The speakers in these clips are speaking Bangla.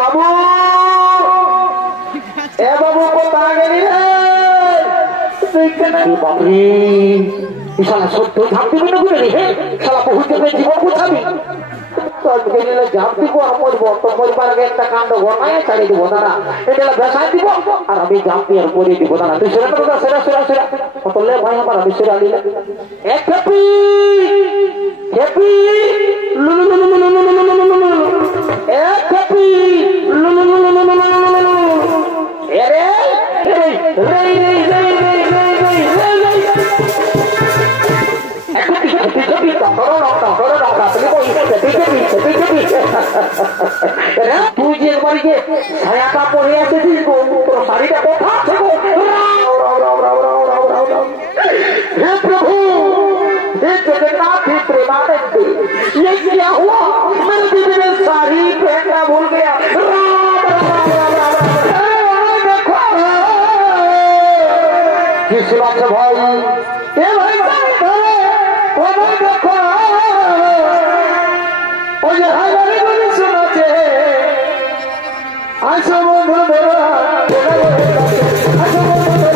বাবু এ বাবু কোথায় গেলি রে? বাবরে শালা সত্য ঝাঁপ দিবি না করে রে শালা বহু দেবে জীবন কোথাবি গেলে ঝাঁপ দিব আমার বর্ত পরিবারকে একটা কাণ্ড ঘটনায় ছাড়িয়ে দিব দাঁড়া এটা বেসায় দিব আর আমি ঝাঁপ দিয়ে করে দিব দাঁড়া তুই সেরা তো সেরা সেরা সেরা বললে ভাই আমার আমি সেরা দিলে এক হ্যাপি হ্যাপি এক হ্যাপি এরে তুই যে বাড়িতে ছায়াটা পরে আসেছিস তোর শাড়িটা কোথা থেকে हे प्रभु हे जगन्नाथ हे प्रेमानंद ये क्या हुआ मेरे बीबी ने साड़ी पहनना भूल गया किस बात से भाई ये भाई वो भाई देखो और ये हमारे मन सुना चे आशा बंधु मेरा आशा बंधु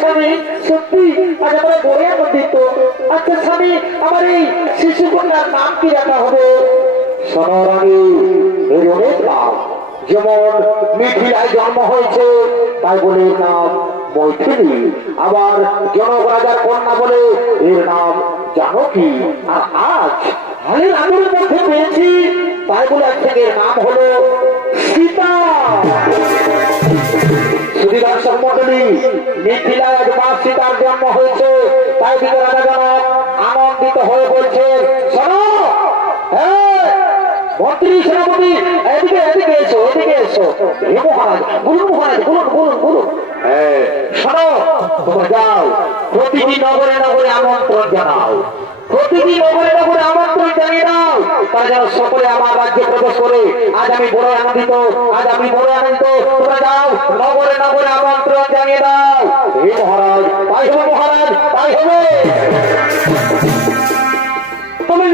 স্বামী সত্যি আজ আমার বড় আনন্দিত। আচ্ছা স্বামী, আমার এই শিশু কন্যার নাম কি রাখা হবে? সোনারানী এর অনেক নাম, যেমন মিথিলায় জন্ম হয়েছে তাই বলে এর নাম মৈথিলী, আবার জনক রাজার কন্যা বলে এর নাম জানকী, আর আজ হালের আদরের মধ্যে পেয়েছি তাই বলে আজ থেকে এর নাম হলো সীতা। সুবিধার সম্মন্ডলী মিথিলায় আজ মা সীতার জন্ম হয়েছে তাই দিকে রাজা জনক আনন্দিত হয়ে বলছে, শোনো মন্ত্রী সেনাপতি, এদিকে এদিকে এসো, এদিকে এসো। হে মহারাজ, বলুন মহারাজ, বলুন বলুন বলুন। শোনো, তোমরা যাও প্রতিটি নগরে নগরে আমন্ত্রণ জানাও, প্রতিটি নগরে নগরে আমন্ত্রণ জানিয়ে দাও, তারা যেন সকলে আমার রাজ্যে প্রবেশ করে। আজ আমি বড় আনন্দিত, আজ আমি বড় আনন্দিত। তোমরা যাও নগরে নগরে আমন্ত্রণ জানিয়ে দাও। হে মহারাজ, তাই হবে মহারাজ, তাই হবে। তুমি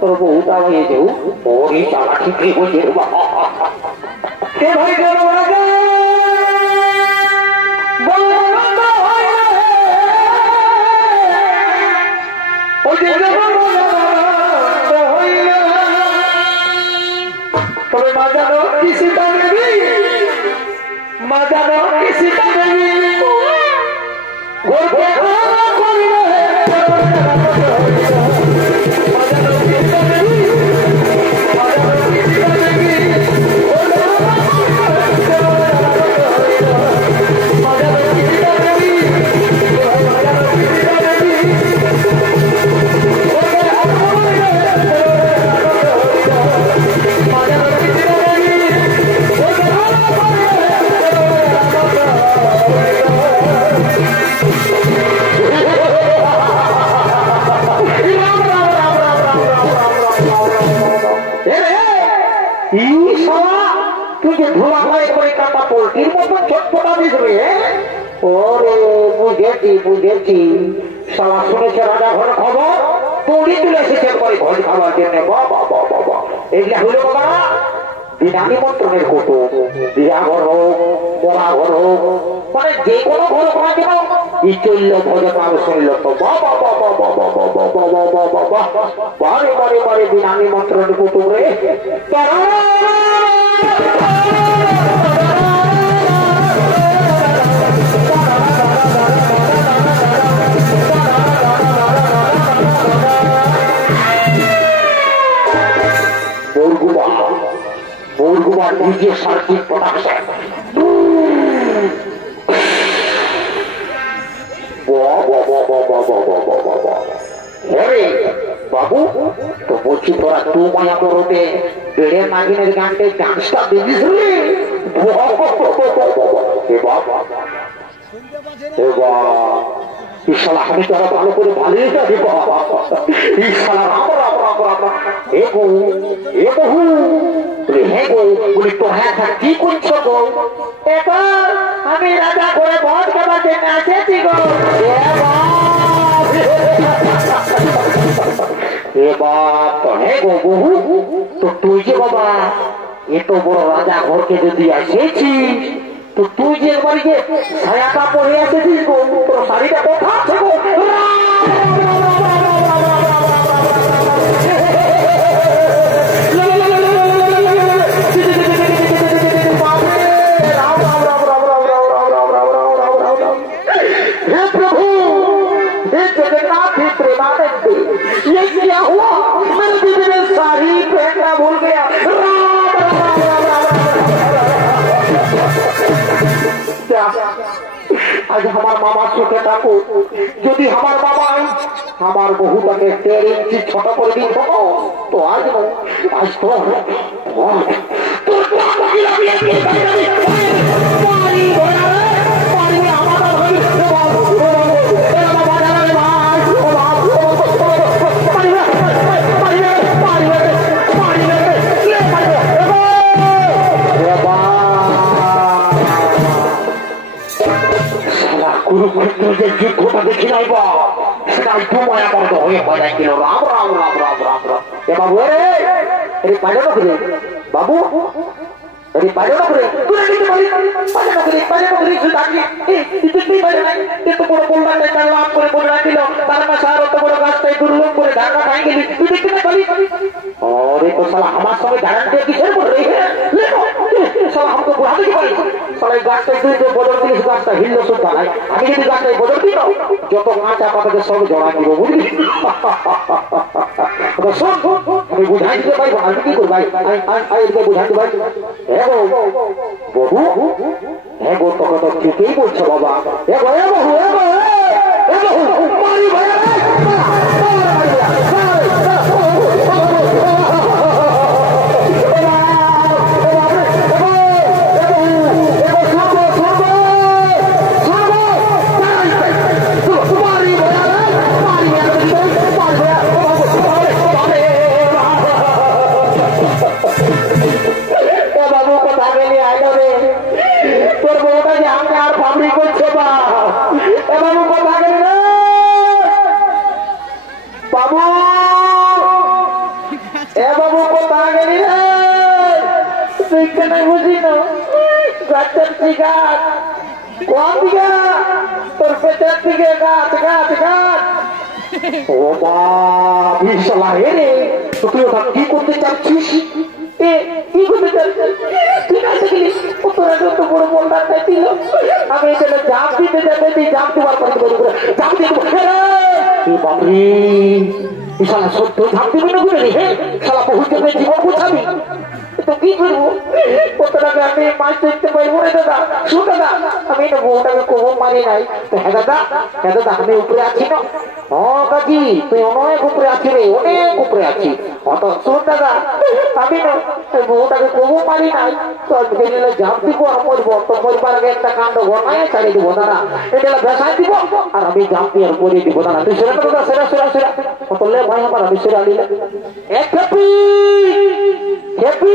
তোর বউটা হয়ে যাও, ওরই চালা ঠিকই হয়ে যাবো। তবে মা জানো কি সীতা দেবী, মা জানো কি সীতা দেবী বুঝেছি। সালা শুনেছে রাজা ঘরে খবর, তুলি তুলে এসেছে পরে ঘর খাবার জন্য। বাবা বাবা বাবা, এইটা হলো বাবা বিনা নিমন্ত্রণের কুটুম। বিয়া ঘর হোক, মরা ঘর হোক, মানে যে কোনো ঘর করা যেন ই চলল ভোজে পাবে শুনল তো। বাবা বাবা বাবা বাবা বাবা বাবা, বারে বারে বারে বিনা নিমন্ত্রণের কুটুম রে। বৌরগুমার নিজের সার্কিট প্রোডাকশন। বাবু তো বলছি তোরা তু মায়া করতে বেড়ে নাগিনের গানটা ডান্সটা দিবি শুনলি? ঈশালা আমি তোরা ভালো করে ভালোই যাবি। ঈশালা রাম রাম রাম রাম এ বহু এ বহু হ্যাঁ গো বলি তো হ্যাঁ কি করছো গো? আমি রাজা করে ভোট খাবার জন্য আসেছি গো। এ বাপ হ্যাঁ গো বহু, তো তুই যে বাবা এত বড় রাজা ঘরকে যদি আসেছিস, তো তুই যে একবার যে ছায়াটা পরে আসেছিস গো, তোর শাড়িটা কোথা আছে গো? ये क्या हुआ? मेरे बीबी ने साड़ी पहनना भूल गया। आज हमार मामा चोखे থাকো, যদি আমার বাবা আমার বহুটাকে 1.5 ইঞ্চি ছোট করে দিত তো আজ আজ তো কুরুক্ষেত্র যে যুদ্ধটা দেখি নাই বা সেটা তোমায় আমার তো হয়ে হয় ছিল রাম রাম রাম রাম রাম রাম এ বাবু এরে পাইল না করে বাবু এরে পাইল না করে তুই নিতে পারি পাইল না করে শুধু আগে তুই পাইল না এত বড় বললা তাই লাভ করে বলে রাখিল তার না সার অত বড় গাছটাই দুর্লভ করে ঢাকা খাই গেলি তুই দেখতে না পারি अरे तो साला हमारे सामने गारंटी किसने बोल रही है लेको साला हमको बुला दे भाई साला गाछ से जो बदल दिस गाछটা हिल्लो सुता है আমি যদি গাছটা বদল দিই না যত কাঁচা পাতাকে সব জড়া দিব বুঝলি তো শুন আমি বুঝাই দিতে ভাই আমি কি করব ভাই আই এদিকে বুঝাই দিই ভাই এগো বহু এগো তো কত ঠিকই বলছো বাবা এগো মারি ভাই কি করতে চাচ্ছিস আমি এখানে জাপ দিতে যাবে জাপ দেওয়ার পরে জাপ দিয়ে বাপরে শালা সত্য জাপ দিবি না বলে রে শালা বহু জীবন বুঝাবি তো কি করবো কত টাকা আমি মাছ দেখতে পাইবো রে দাদা শুন দাদা আমি না বউটাকে কোবর মারি নাই তো হ্যাঁ দাদা আমি উপরে আছি না ও কাকি তুই অনেক উপরে আছি রে অনেক উপরে আছি অত শুন দাদা আমি না বউটাকে কোবর মারি নাই তো আজকে নিলে জাপ দিব আর মরবো তো মরবার আগে একটা কাণ্ড ঘটনায় ছাড়িয়ে দিব দাদা এটা ভেসাই দিব আর আমি জাপ দিয়ে আর পরিয়ে দিব দাদা তুই সেরা দাদা সেরা বললে ভাই আমার আমি সেরা নিলে এক হ্যাপি হ্যাপি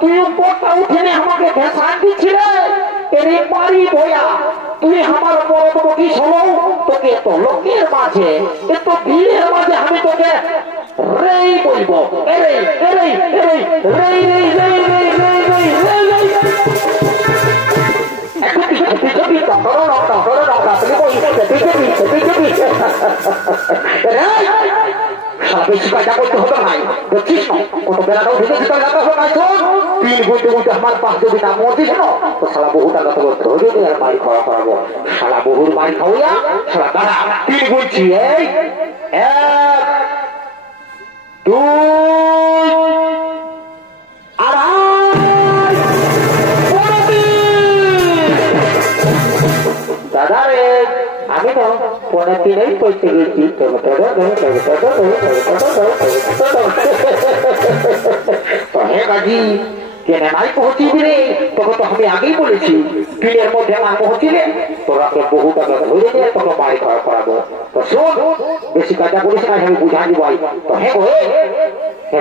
তুই উপরটা উঠে আমাকে ভেসান দিচ্ছিলে এরে পারি বয়া তুই আমার বড় বড় কি শোনো তোকে এত লোকের মাঝে এত ভিড়ের মাঝে আমি তোকে রেই বলবো এরে এরে এরে রেই রেই রেই রেই রেই রেই রেই রেই বেশি কাজা করতে হতো নাই দেখছিস না কত বেলাটাও ঢুকে দিতে তিন ঘন্টে ঘন্টে আমার পাশ যদি না মরছিস না তো সালা বহু টাকা তো ধরে আর বাড়ি খাওয়া করাবো সালা বহুর বাড়ি খাওয়া সালা দাঁড়া তিন গুনছি এই এক দুই দাদা রে আমি তো পনেরো দিনেই পড়তে গেছি কেনে নাই পৌঁছিবি রে তোকে তো আমি আগেই বলেছি দিনের মধ্যে না পৌঁছিলে তোরা তো বহু টাকা ধরে নিয়ে তোকে বাড়ি খাওয়া করাবো তো শোন বেশি কাজা করিস না আমি বুঝাই দিব তো হ্যাঁ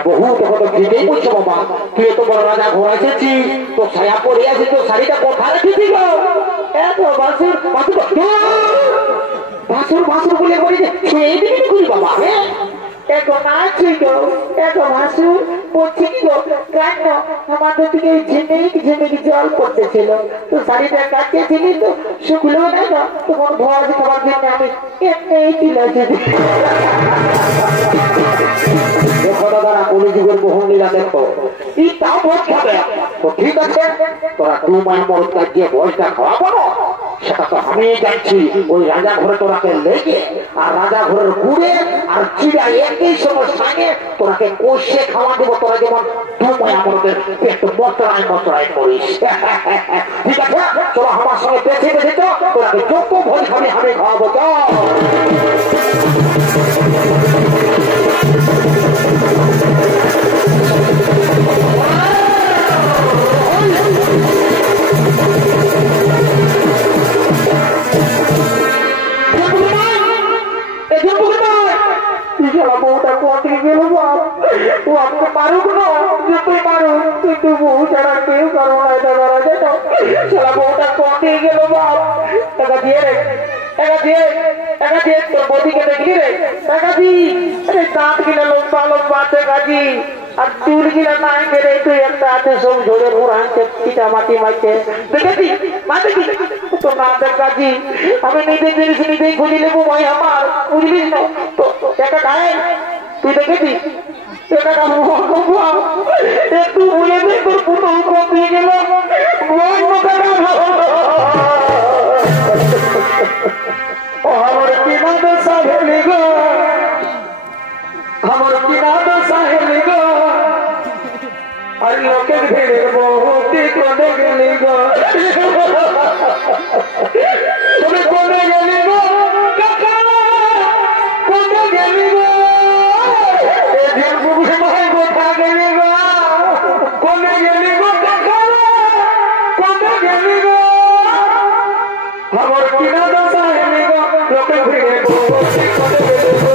বহু তোকে তো দিতেই বলছো বাবা তুই এত বড় রাজা ঘোরা এসেছিস তো ছায়া পরে আছিস তো শাড়িটা কোথা রেখেছি গো এত বাসুর বাসুর বলে বলি যে ছুঁয়ে দিবি করি বাবা হ্যাঁ এগো নাচি গো এগো ভাসুর বলছি কি গো কেন আমাদের দিকে ঝিমিক জল পড়তেছিল তো শাড়িটা কাটিয়েছিলি তো শুকলো না না তোমার ভয় খাবার জন্য আমি এমনি তুলেছি দেখো দাদা কলিযুগের মোহন লীলা দেখো এই তাও ভোজ খাবে তো ঠিক আছে তোরা দু মায়ের মরদ কাটিয়ে ভোজটা খাওয়াবো না সেটা তো আমি যাচ্ছি ওই রাজা ঘরে তোরাকে লেগে আর রাজা ঘরের ঘুরে আর চিড়া একই সময় সঙ্গে তোরাকে কষে খাওয়া দেবো তোরা যেমন দু মায়া মরদের পেট মতরাই করিস ঠিক আছে তোরা আমার সঙ্গে বেঁচে তো তোরাকে যত ভোজ খাবি আমি খাওয়াবো তো শালা বউটা কোথায় গেল বাপ ও আমাকে মারুক না যে তুই মারুক কিন্তু বউ ছাড়া কেউ কারো না এটা ধরা যেত শালা বউটা কোথায় গেল বাপ টাকা দিয়ে রে টাকা দিয়ে তোর বৌদিকে দেখলি রে টাকা দি আরে দাঁত গিলে লম্বা লম্বা টাকা দি আর চুল গিলা নাই মেরে তুই একটা হাতে সব ঝোড়ে পুরানছে পিটা মাটি মাইছে দেখেছি মাটি তো না দেখাছি আমি নিজে জিনিস নিজেই খুঁজি নেবো ভাই আমার বুঝলিস না তো টাকা খায় তুই দেখেছিস একটু বলে দে তোর পুতো কমে গেল আমার কিনা দশা হেলি গো আমার কিনা দশা হেলি গো আর লোকের ভিড়ে বহুতি কোনে গেলি গো তুমি কোনে গেলি গো কোনে গেলি গো এদের বুঝে ভাই কোথা গেলি গো কোনে গেলি গো কোনে গেলি গো আমার কিনা দশা হেলি গো লোকের ভিড়ে বহুতি কোনে গেলি গো